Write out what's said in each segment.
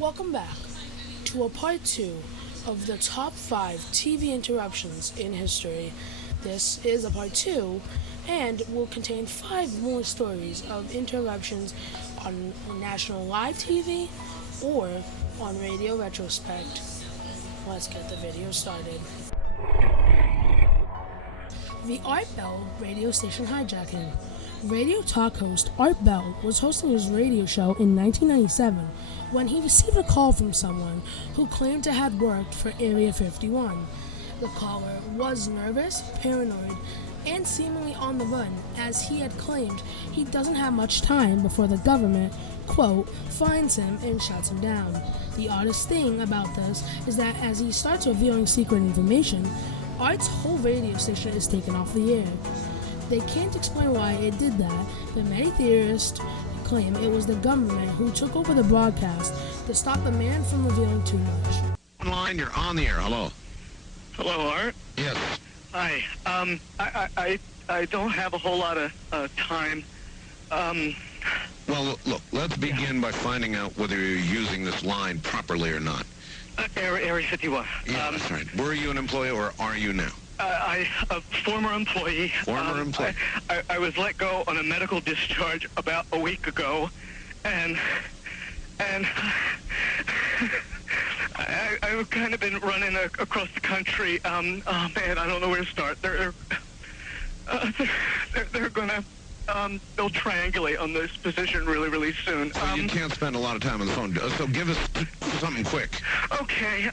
Welcome back to a part 2 of the top 5 TV interruptions in history. This is a part 2 and will contain 5 more stories of interruptions on national live TV or on radio retrospect. Let's get the video started. The Art Bell radio station hijacking. Radio talk host Art Bell was hosting his radio show in 1997 when he received a call from someone who claimed to have worked for Area 51. The caller was nervous, paranoid, and seemingly on the run, as he had claimed he doesn't have much time before the government, quote, finds him and shuts him down. The oddest thing about this is that as he starts revealing secret information, Art's whole radio station is taken off the air. They can't explain why it did that, but many theorists claim it was the government who took over the broadcast to stop the man from revealing too much. Online, you're on the air. Hello. Hello, Art. Yes. Hi. I don't have a whole lot of time. Well, look, let's begin by finding out whether you're using this line properly or not. Area 51. Yeah, that's right. Were you an employee or are you now? A former employee. Former employee. I was let go on a medical discharge about a week ago, and I've kind of been running across the country. Oh man, I don't know where to start. They're gonna they'll triangulate on this position really soon. So you can't spend a lot of time on the phone. So give us something quick. Okay.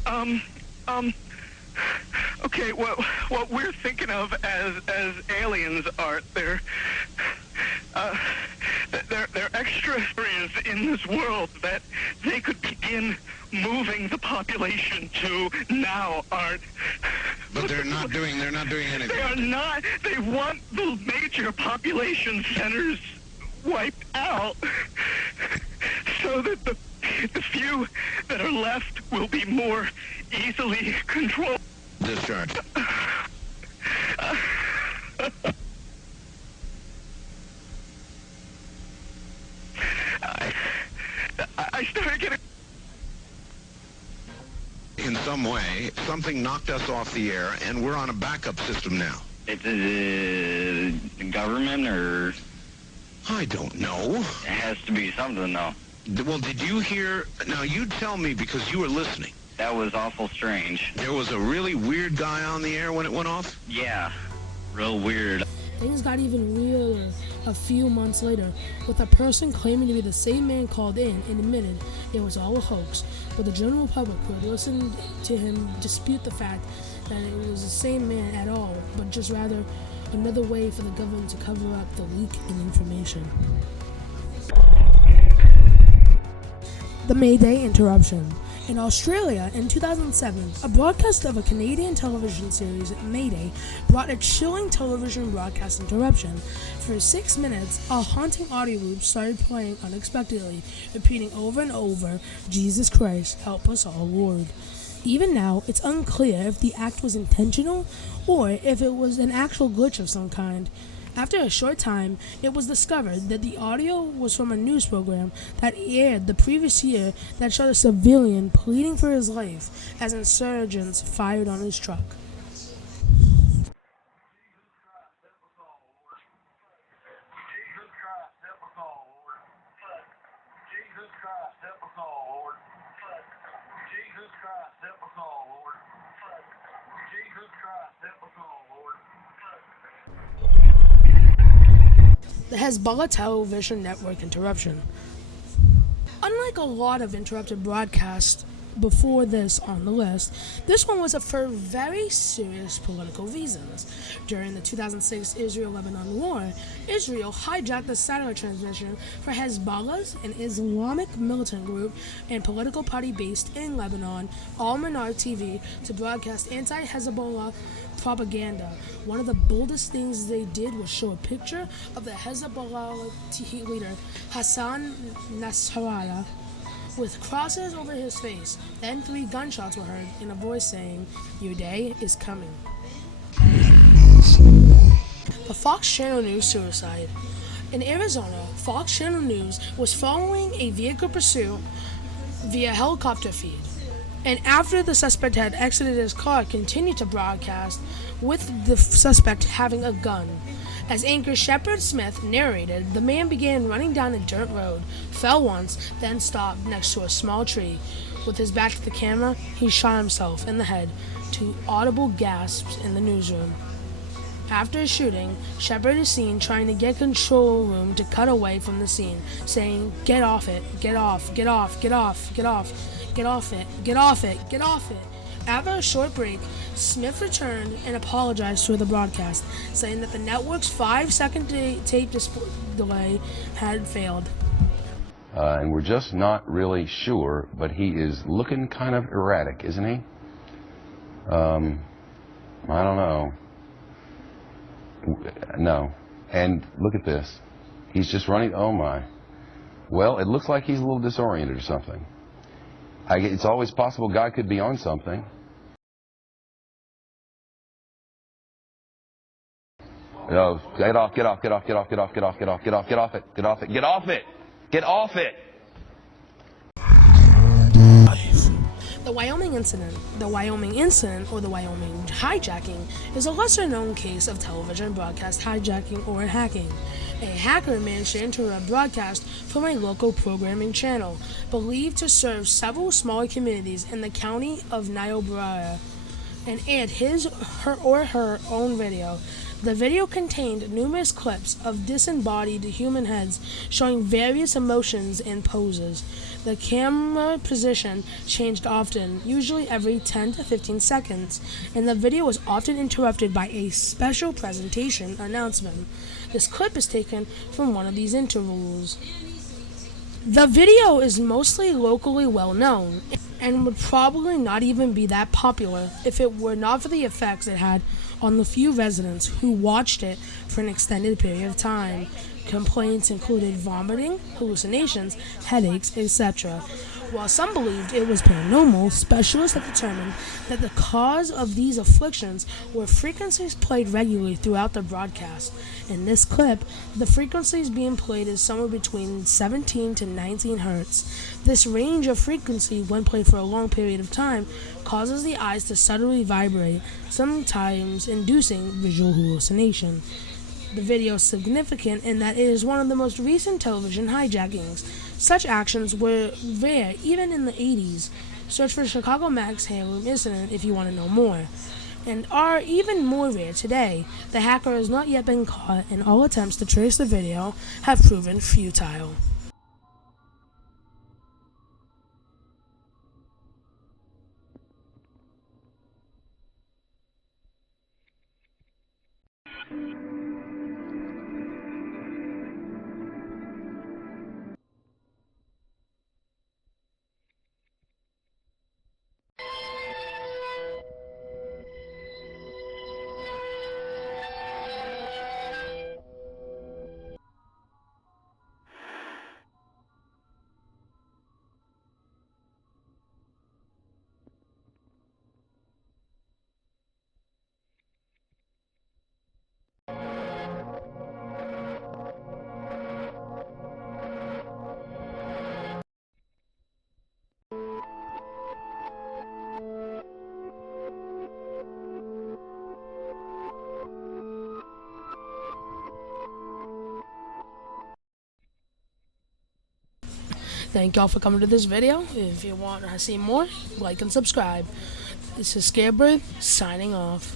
Okay, what we're thinking of as aliens, Art, they're extra areas in this world that they could begin moving the population to now, Art. But they're not doing anything. They are not. They want the major population centers wiped out so that the few that are left will be more easily controlled. Discharge. I started getting... In some way, something knocked us off the air, and we're on a backup system now. It's the government, or... I don't know. It has to be something, though. Well, did you hear... Now, you tell me, because you were listening. That was awful strange. There was a really weird guy on the air when it went off? Yeah, real weird. Things got even weirder a few months later, with a person claiming to be the same man called in and admitted it was all a hoax, but the general public who had listened to him dispute the fact that it was the same man at all, but just rather another way for the government to cover up the leak in information. The May Day interruption. In Australia, in 2007, a broadcast of a Canadian television series, Mayday, brought a chilling television broadcast interruption. For 6 minutes, a haunting audio loop started playing unexpectedly, repeating over and over, "Jesus Christ, help us all, Lord." Even now, it's unclear if the act was intentional or if it was an actual glitch of some kind. After a short time, it was discovered that the audio was from a news program that aired the previous year that showed a civilian pleading for his life as insurgents fired on his truck. The Hezbollah television network interruption. Unlike a lot of interrupted broadcasts before this on the list, this one was for very serious political reasons. During the 2006 Israel-Lebanon war, Israel hijacked the satellite transmission for Hezbollah's, an Islamic militant group and political party based in Lebanon, Al-Manar TV, to broadcast anti-Hezbollah propaganda. One of the boldest things they did was show a picture of the Hezbollah leader Hassan Nasrallah with crosses over his face. Then 3 gunshots were heard and a voice saying, "Your day is coming." The Fox Channel News suicide. In Arizona, Fox Channel News was following a vehicle pursuit via helicopter feed. And after the suspect had exited his car, continued to broadcast with the suspect having a gun. As anchor Shepard Smith narrated, the man began running down a dirt road, fell once, then stopped next to a small tree. With his back to the camera, he shot himself in the head to audible gasps in the newsroom. After his shooting, Shepard is seen trying to get control room to cut away from the scene, saying, "Get off it, get off, get off, get off, get off, get off it, get off it, get off it." After a short break, Smith returned and apologized for the broadcast, saying that the network's 5-second tape delay had failed. And we're just not really sure, but he is looking kind of erratic, isn't he? I don't know. No. And look at this. He's just running. Oh, my. Well, it looks like he's a little disoriented or something. It's always possible God could be on something. No, get off, get off, get off, get off, get off, get off, get off, get off, get off it, get off it, get off it, get off it. The Wyoming incident, or the Wyoming hijacking, is a lesser-known case of television broadcast hijacking or hacking. A hacker managed to enter a broadcast from a local programming channel, believed to serve several smaller communities in the county of Niobrara, and aired his or her own video. The video contained numerous clips of disembodied human heads showing various emotions and poses. The camera position changed often, usually every 10 to 15 seconds, and the video was often interrupted by a special presentation announcement. This clip is taken from one of these intervals. The video is mostly locally well known, and would probably not even be that popular if it were not for the effects it had on the few residents who watched it for an extended period of time. Complaints included vomiting, hallucinations, headaches, etc. While some believed it was paranormal, specialists have determined that the cause of these afflictions were frequencies played regularly throughout the broadcast. In this clip, the frequencies being played is somewhere between 17 to 19 hertz. This range of frequency, when played for a long period of time, causes the eyes to subtly vibrate, sometimes inducing visual hallucination. The video is significant in that it is one of the most recent television hijackings. Such actions were rare even in the 80s. Search for Chicago Max Handroom incident if you want to know more. And are even more rare today. The hacker has not yet been caught, and all attempts to trace the video have proven futile. Thank y'all for coming to this video. If you want to see more, like and subscribe. This is Scarebird signing off.